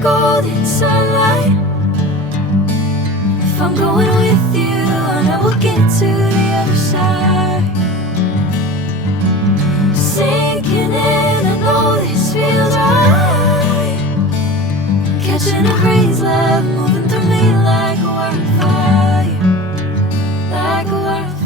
golden sunlight. If I'm going with you, I know we'll get to the other side. Sinking in, I know this feels right. Catching a breeze, love moving through me like a wildfire, like a wildfire.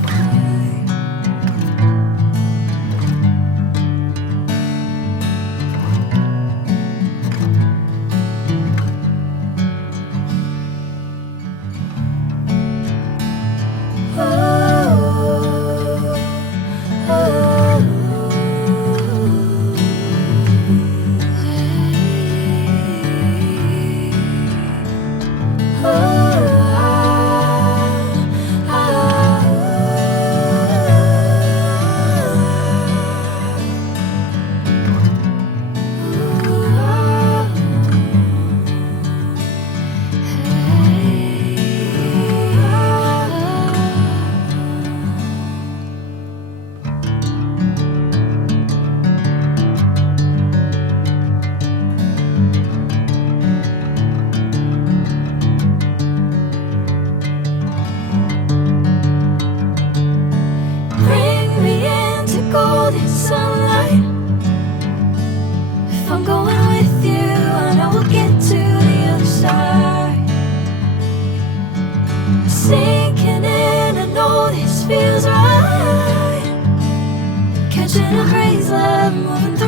Golden sunlight. If I'm going with you, I know we'll get to the other side. Sinking in, I know this feels right. Catching a breeze, love moving through